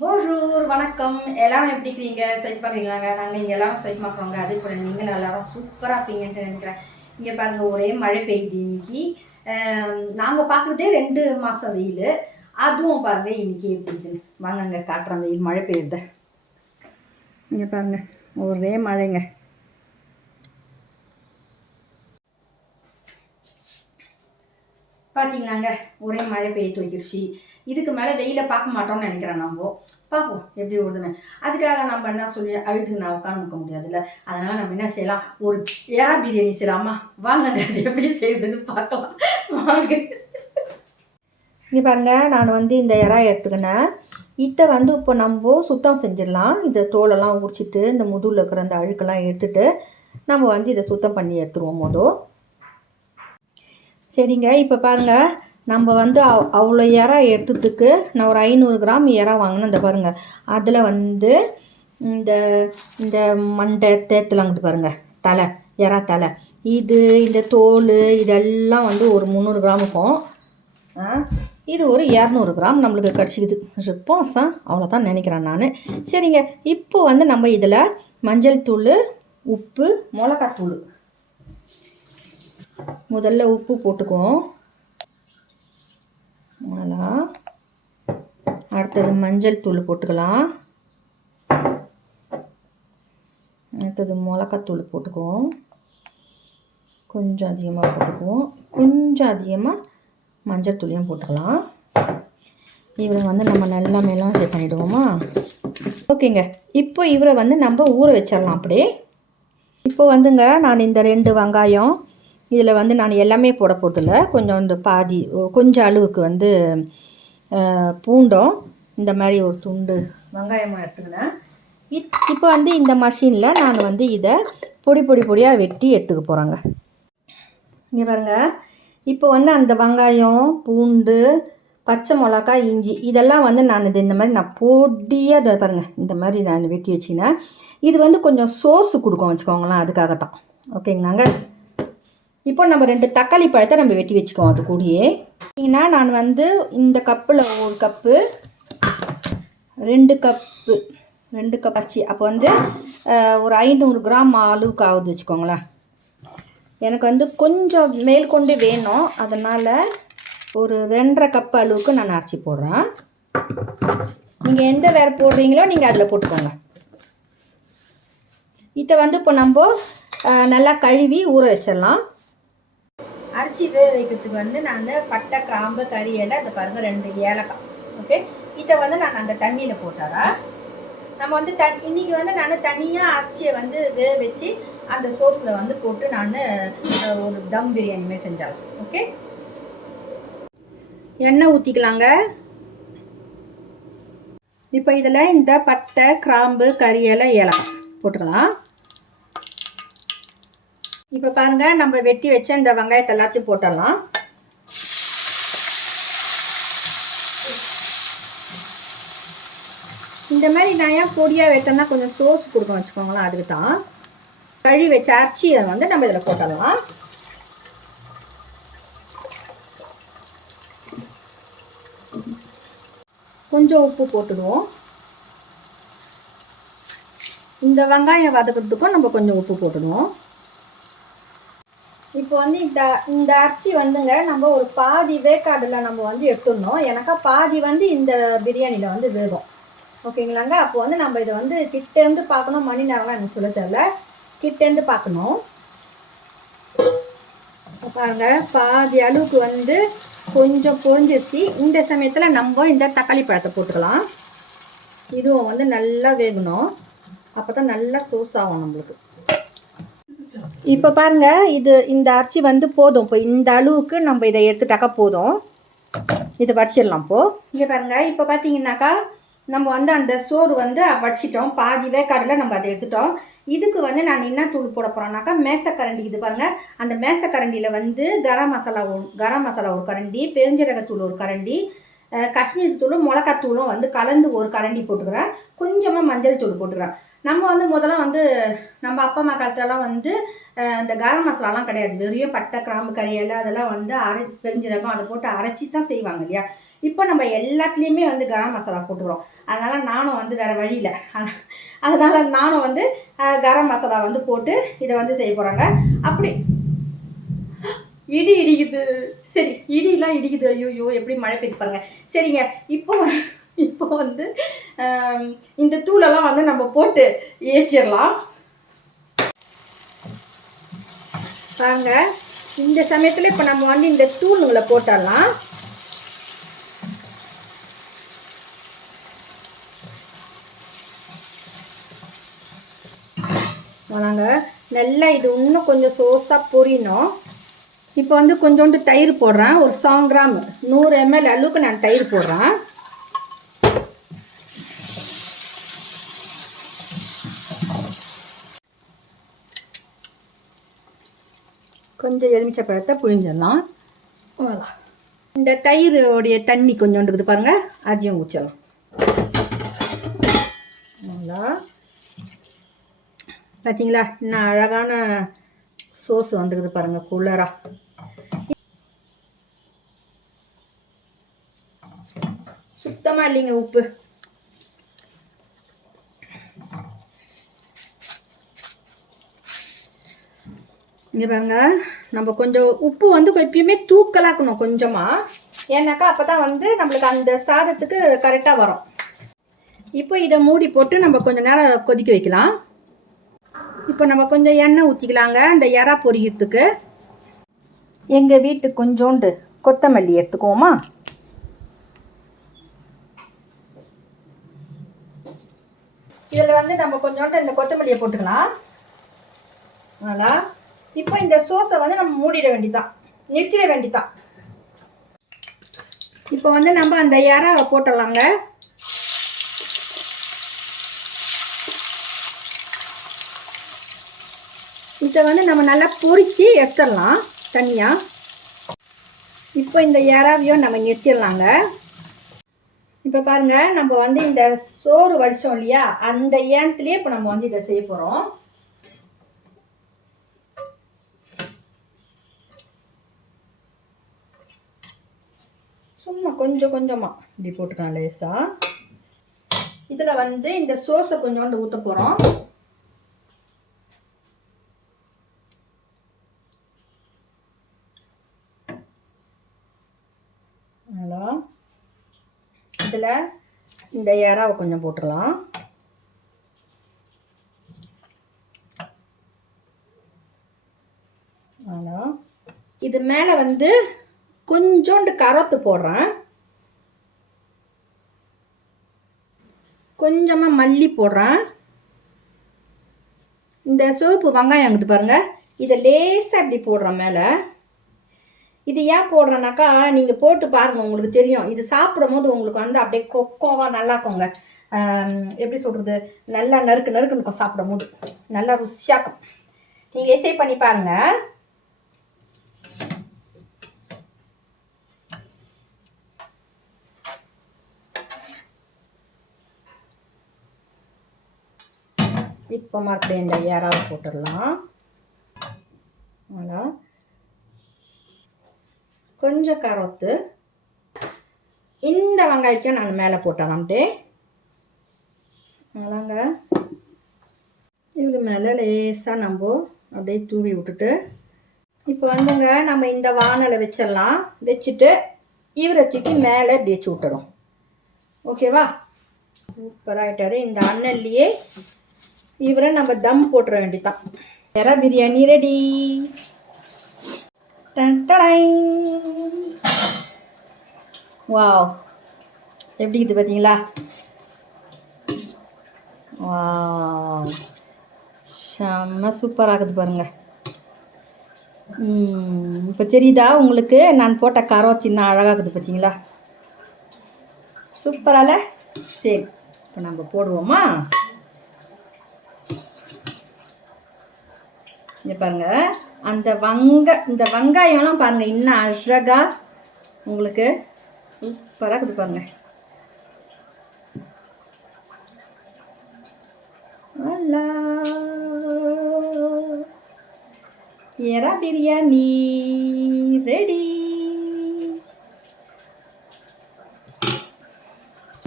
போஜூர் வணக்கம். எல்லாரும் எப்படி இருக்கிறீங்க சைட் பார்க்குறீங்களாங்க நாங்கள் இங்கே எல்லாரும் சைட் பார்க்குறோங்க அதே போல் நீங்கள் எல்லாரும் சூப்பராக இருப்பீங்கன்ட்டு நினைக்கிறேன். இங்கே பாருங்க ஒரே மழை பெய்யுது இன்னைக்கு. நாங்கள் பார்க்குறதே ரெண்டு மாதம் வெயில். அதுவும் பாருங்க இன்னைக்கு எப்படி இருக்குன்னு வாங்க அங்கே காட்டுறோம் வெயில் மழை பெய்யுது. இங்கே பாருங்கள் ஒரே மழைங்க. பார்த்தீங்களாங்க ஒரே மழை பெய்ய துவைக்கிருச்சு. இதுக்கு மேலே வெயில பார்க்க மாட்டோம்னு நினைக்கிறேன் நம்ம. பார்ப்போம் எப்படி ஓடுதுன்னு. அதுக்காக நம்ம என்ன சொல்லி அழுதுக்கு நான் உட்காந்து நிற்க முடியாதுல்ல. அதனால் நம்ம என்ன செய்யலாம்? ஒரு ஏரா பிரியாணி செய்யலாமா? வாங்க அது எப்படி செய்யுதுன்னு பார்க்கலாம். வாங்க. இங்கே பாருங்க நான் வந்து இந்த இறா எடுத்துக்கினேன். இதை வந்து இப்போ நம்ம சுத்தம் செஞ்சிடலாம். இதை தோலெல்லாம் உரிச்சிட்டு இந்த முதுகில் இருக்கிற அந்த அழுக்கெல்லாம் எடுத்துட்டு நம்ம வந்து இதை சுத்தம் பண்ணி எடுத்துருவோம் மொதல் சரிங்க இப்போ பாருங்கள் நம்ம வந்து அவ் அவ்வளோ இறா எடுத்ததுக்கு நான் ஒரு ஐநூறு கிராம் இறா வாங்கினேன் இந்த பாருங்கள் அதில் வந்து இந்த இந்த மண்டை தேத்துலாங்குது பாருங்கள் தலை இறா தலை. இது இந்த தோல் இதெல்லாம் வந்து ஒரு முந்நூறு கிராம் இருக்கும் இது ஒரு இரநூறு கிராம் நம்மளுக்கு கிடச்சிக்குது. ரிப்போஸா? அவ்வளோதான் நினைக்கிறேன் நான். சரிங்க இப்போ வந்து நம்ம இதில் மஞ்சள் தூள் உப்பு மிளகாத்தூள். முதல்ல உப்பு போட்டுக்குவோம். மிளகா அடுத்தது மஞ்சள் தூள் போட்டுக்கலாம். அடுத்தது மிளகாத்தூள் போட்டுக்குவோம். கொஞ்சம் அதிகமாக போட்டுக்குவோம். கொஞ்சம் அதிகமாக மஞ்சள் தூளையும் போட்டுக்கலாம். இவரை வந்து நம்ம நல்லா மேலும் செட் பண்ணிவிடுவோமா ஓகேங்க. இப்போ இவரை வந்து நம்ம ஊற வச்சிடலாம் அப்படியே. இப்போ வந்துங்க நான் இந்த ரெண்டு வெங்காயம் இதில் வந்து நான் எல்லாமே போட போகிறதில்ல கொஞ்சம் இந்த பாதி கொஞ்சம் அளவுக்கு வந்து பூண்டும் இந்த மாதிரி ஒரு துண்டு வெங்காயமாக எடுத்துக்கினேன். இப் இப்போ வந்து இந்த மஷினில் நான் வந்து இதை பொடி பொடி பொடியாக வெட்டி எடுத்துக்க போகிறேங்க இங்கே பாருங்க. இப்போ வந்து அந்த வெங்காயம் பூண்டு பச்சை மிளகா இஞ்சி இதெல்லாம் வந்து நான் இது இந்த மாதிரி நான் பொடியாக இதை பாருங்கள் இந்த மாதிரி நான் வெட்டி வச்சினேன் இது வந்து கொஞ்சம் சோஸு கொடுக்கும் வச்சுக்கோங்களேன் அதுக்காக தான் ஓகேங்களாங்க? இப்போ நம்ம ரெண்டு தக்காளி பழத்தை நம்ம வெட்டி வச்சுக்குவோம் அது கூடயே. பார்த்தீங்கன்னா நான் வந்து இந்த கப்பில் ஒரு கப்பு ரெண்டு கப்பு ரெண்டு கப் அரிசி. அப்போ வந்து ஒரு ஐநூறு கிராம் அளவுக்கு ஆகுது வச்சுக்கோங்களேன். எனக்கு வந்து கொஞ்சம் மேல் கொண்டு வேணும். அதனால் ஒரு ரெண்டரை கப் அளவுக்கு நான் அரிசி போடுறேன். நீங்கள் எந்த வேறு போடுறீங்களோ நீங்கள் அதில் போட்டுக்கோங்க. இதை வந்து இப்போ நம்ம நல்லா கழுவி ஊற வச்சிடலாம். அரிசி வேக வைக்கிறதுக்கு வந்து நான் பட்டை கிராம்பு கறி இலை அந்த பாருங்க ரெண்டு ஏலக்காய். ஓகே இதை வந்து நான் அந்த தண்ணியில் போட்டாரா நம்ம வந்து த இன்னைக்கு வந்து நான் தனியாக அரிசியை வந்து வேக வச்சு அந்த சோஸில் வந்து போட்டு நான் ஒரு தம் பிரியாணி மாதிரி செஞ்சாலும் ஓகே எண்ணெய் ஊற்றிக்கலாங்க இப்போ இதில் இந்த பட்டை கிராம்பு கறி இலை ஏலக்காய் போட்டுக்கலாம். இப்போ பாருங்கள் நம்ம வெட்டி வச்ச இந்த வெங்காயத்தை எல்லாத்தையும் போட்டலாம் இந்த மாதிரி நான் ஏன் பொடியாக வெட்டேன்னா கொஞ்சம் சோஸ் கொடுக்கணும் வச்சுக்கோங்களேன் அதுக்கு தான் கழுவி வச்ச அரிசியை வந்து நம்ம இதில் போட்டலாம் கொஞ்சம் உப்பு போட்டுடுவோம். இந்த வெங்காயம் வதக்கிறதுக்கும் நம்ம கொஞ்சம் உப்பு போட்டுடுவோம். இப்போ வந்து இந்த இந்த அரிசி வந்துங்க நம்ம ஒரு பாதி வேக்காடில் நம்ம வந்து எடுத்துடணும். எனக்கா பாதி வந்து இந்த பிரியாணியில் வந்து வேகும். ஓகேங்களாங்க? அப்போ வந்து நம்ம இதை வந்து கிட்டேருந்து பார்க்கணும். மணி நேரம்லாம் எனக்கு சொல்ல தெரில. கிட்டேருந்து பார்க்கணும். பாருங்க பாதி அளவுக்கு வந்து கொஞ்சம் பொறிஞ்சிருச்சு இந்த சமயத்தில் நம்ம இந்த தக்காளி பழத்தை போட்டுக்கலாம். இதுவும் வந்து நல்லா வேகணும். அப்போ தான் நல்லா சூஸ் ஆகும் நம்மளுக்கு. இப்போ பாருங்க இது இந்த அரிசி வந்து போதும். இப்போ இந்த அளவுக்கு நம்ம இதை எடுத்துட்டாக்கா போதும். இதை வடிச்சிடலாம் இப்போ இங்கே பாருங்க இப்போ பார்த்தீங்கன்னாக்கா நம்ம வந்து அந்த சோறு வந்து வடிச்சிட்டோம். பாதி வேக்காடில் நம்ம அதை எடுத்துட்டோம். இதுக்கு வந்து நான் என்ன தூள் போட போகிறேன்னாக்கா மேசக்கரண்டி. இது பாருங்க அந்த மேசக்கரண்டியில் வந்து கரம் மசாலா ஒன் கரம் மசாலா ஒரு கரண்டி பெருஞ்சீரகத்தூள் ஒரு கரண்டி காஷ்மீர் தூளும் மிளகாத்தூளும் வந்து கலந்து ஒரு கரண்டி போட்டுக்கிறேன். கொஞ்சமாக மஞ்சள் தூள் போட்டுக்கிறேன். நம்ம வந்து முதல்ல வந்து நம்ம அப்பா அம்மா காலத்துலலாம் வந்து இந்த கரம் மசாலாலாம் கிடையாது. வெறும் பட்டை கிராம்பு கறியெல்லாம் அதெல்லாம் வந்து அரைச்சி பெருஞ்சீரகம் அதை போட்டு அரைச்சி தான் செய்வாங்க இல்லையா? இப்போ நம்ம எல்லாத்துலேயுமே வந்து கரம் மசாலா போட்டுக்கிறோம். அதனால் நானும் வந்து வேறு வழியில் அதனால் நானும் வந்து கரம் மசாலா வந்து போட்டு இதை வந்து செய்ய போகிறாங்க அப்படி இடி இடிக்குது. சரி இடிலாம் இடிக்குது. ஐயோ எப்படி மழை பெய்து பாருங்க. சரிங்க இப்போ இப்போ வந்து இந்த தூளெல்லாம் வந்து நம்ம போட்டு ஏச்சிடலாம் பாருங்க இந்த சமயத்தில் இப்போ நம்ம வந்து இந்த தூளுங்களை போட்டுடலாம் வாங்க நல்லா இது இன்னும் கொஞ்சம் சோஸாக பொரியணும். இப்போ வந்து கொஞ்சோண்டு தயிர் போடுறேன். ஒரு செவன் கிராம் நூறு எம்எல் அளவுக்கு நான் தயிர் போடுறேன். கொஞ்சம் எலுமிச்சை பழத்தை புழிஞ்சிடலாம். இந்த தயிரோடைய தண்ணி கொஞ்சோண்டு இருக்குது பாருங்கள் அதையும் ஊற்றிடலாம் நல்லா. பார்த்தீங்களா இன்னும் அழகான சோஸ் வந்துக்குது பாருங்க குள்ளரா சுத்தமாக இல்லைங்க உப்பு. இங்கே பாருங்க நம்ம கொஞ்சம் உப்பு வந்து எப்பயுமே தூக்கலாக்கணும் கொஞ்சமாக ஏன்னாக்கா அப்போ தான் வந்து நம்மளுக்கு அந்த சாதத்துக்கு கரெக்டாக வரும். இப்போ இதை மூடி போட்டு நம்ம கொஞ்சம் நேரம் கொதிக்க வைக்கலாம். இப்போ நம்ம கொஞ்சம் எண்ணெய் ஊற்றிக்கலாங்க அந்த எறா பொரிகிறதுக்கு எங்கள் வீட்டுக்கு கொஞ்சோண்டு கொத்தமல்லி எடுத்துக்குவோமா? இதில் வந்து நம்ம கொஞ்சோண்டு இந்த கொத்தமல்லியை போட்டுக்கலாம். அதா இப்போ இந்த சோஸை வந்து நம்ம மூடிட வேண்டிதான். நெச்சிட வேண்டிதான். இப்போ வந்து நம்ம அந்த இறாவை போட்டுடலாங்க இதை வந்து நம்ம நல்லா பொறிச்சு எடுத்துடலாம் தனியாக இப்போ இந்த இறாவையும் நம்ம நெச்சிடலாங்க. இப்போ பாருங்கள் நம்ம வந்து இந்த சோறு வடித்தோம் இல்லையா? அந்த ஏனத்துலேயே இப்போ நம்ம வந்து இதை செய்ய போகிறோம் சும்மா கொஞ்சம் கொஞ்சமாக இப்படி போட்டுக்கலாம் லேசாக இதில் வந்து இந்த சோஸை கொஞ்சோண்டு ஊற்ற போகிறோம் ஹலோ இதில் இந்த இறாவை கொஞ்சம் போட்டுடலாம் ஹலோ இது மேலே வந்து கொஞ்சோண்டு கரோத்து போடுறேன். கொஞ்சமாக மல்லி போடுறேன். இந்த சோப்பு வெங்காயம் இருக்குது பாருங்கள் இதை லேசாக இப்படி போடுறேன் மேலே. இது ஏன் போடுறேன்னாக்கா நீங்கள் போட்டு பாருங்கள் உங்களுக்கு தெரியும். இது சாப்பிடும் போது உங்களுக்கு வந்து அப்படியே கொக்கோவாக நல்லா இருக்குங்க. எப்படி சொல்கிறது நல்லா நறுக்கு நறுக்குன்னு இருக்கும் சாப்பிடும் போது நல்லா ருசியாக்கும் நீங்கள் இசை பண்ணி பாருங்கள் இப்போ மறுபடியும் இந்த ஏறாவது போட்டுடலாம் அவ்வளோ கொஞ்சம் கரோத்து. இந்த வெங்காயத்தையும் நான் மேலே போட்டலாம்ட்டு அதாங்க. இவ்வளோ மேலே லேசாக நம்ம அப்படியே தூவி விட்டுட்டு. இப்போ வந்துங்க நம்ம இந்த வானலை வச்சிடலாம். வச்சுட்டு இவரை தூக்கி மேலே இப்படி வச்சு விட்டுறோம். ஓகேவா? சூப்பராகிட்டாரு இந்த அண்ணல்லையே இவரை நம்ம தம் போட்டுற வேண்டியதான் எறா பிரியாணி ரெடி வாவ் எப்படி இது பார்த்தீங்களா? வா செம்ம சூப்பராக இருக்குது பாருங்கள் இப்போ தெரியுதா உங்களுக்கு? நான் போட்ட காரம் சின்ன அழகாகுது பார்த்தீங்களா? சூப்பரால சரி இப்போ நம்ம போடுவோமா? இங்கே பாருங்க. அந்த வங்க இந்த வெங்காயம்லாம் பாருங்கள் இன்னும் அழகாக உங்களுக்கு சூப்பராக இருக்குது பாருங்க எறா பிரியாணி ரெடி.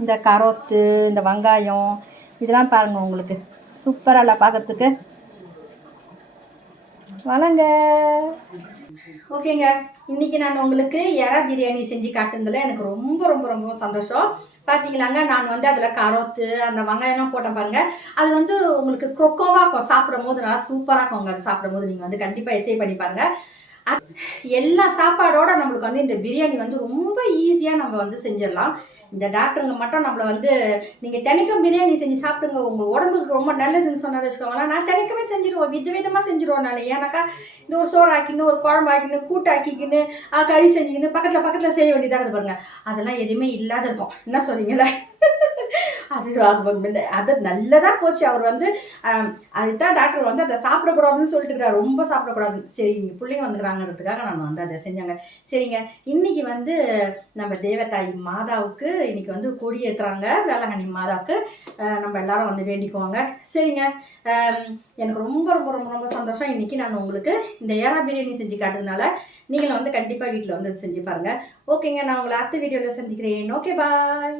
இந்த கரோத்து இந்த வெங்காயம் இதெல்லாம் பாருங்கள் உங்களுக்கு. சூப்பராக இல்லை பார்க்கறதுக்கு வணங்க. ஓகேங்க. இன்றைக்கி நான் உங்களுக்கு எறா பிரியாணி செஞ்சு காட்டுனதில் எனக்கு ரொம்ப ரொம்ப ரொம்ப சந்தோஷம். பார்த்தீங்களாங்க நான் வந்து அதில் கரோத்து அந்த வெங்காயம்லாம் போட்டேன் பாருங்கள் அது வந்து உங்களுக்கு கொக்கோவாக இருக்கும் சாப்பிடும் போது நல்லா சூப்பராக இருக்குங்க. அது சாப்பிடும் போது நீங்கள் வந்து கண்டிப்பாக எசை பண்ணி பாருங்கள் எல்லா சாப்பாடோட நம்மளுக்கு வந்து இந்த பிரியாணி வந்து ரொம்ப ஈஸியாக நம்ம வந்து செஞ்சிடலாம். இந்த டாக்டருங்க மட்டும் நம்மளை வந்து நீங்கள் தினைக்கும் பிரியாணி செஞ்சு சாப்பிடுங்க உங்கள் உடம்புக்கு ரொம்ப நல்லதுன்னு சொன்னார் வச்சுக்கோங்களேன் நான் தினைக்குமே செஞ்சிருவோம் வித விதமாக செஞ்சுருவோம் நான். ஏன்னாக்கா இந்த ஒரு சோறு ஆக்கின்னு ஒரு குழம்பு ஆக்கின்னு கூட்டு ஆக்கிக்கின்னு ஆ, கறி செஞ்சுக்கின்னு பக்கத்தில் பக்கத்தில் செய்ய வேண்டியதாக இருக்குது பாருங்கள் அதெல்லாம் எதுவுமே இல்லாத இருக்கும். என்ன சொல்றீங்களே அது அது நல்லதாக போச்சு. அவர் வந்து அதுதான் டாக்டர் வந்து அதை சாப்பிடக்கூடாதுன்னு சொல்லிட்டு இருக்கிறார் ரொம்ப சாப்பிடக்கூடாது சரி இங்கே பிள்ளைங்க வந்துக்கிறாங்கிறதுக்காக நான் வந்து அதை செஞ்சாங்க. சரிங்க. இன்னைக்கு வந்து நம்ம தேவதாய் மாதாவுக்கு இன்னைக்கு வந்து கொடியேற்றுறாங்க வேளாங்கண்ணி மாதாவுக்கு நம்ம எல்லாரும் வந்து வேண்டிக்குவாங்க. சரிங்க. எனக்கு ரொம்ப ரொம்ப ரொம்ப ரொம்ப சந்தோஷம். இன்னைக்கு நான் உங்களுக்கு இந்த ஏரா பிரியாணி செஞ்சு காட்டுறதுனால நீங்களும் வந்து கண்டிப்பாக வீட்டில் வந்து செஞ்சு பாருங்கள் ஓகேங்க. நான் உங்களை அடுத்த வீடியோவில் சந்திக்கிறேன். Okay bye.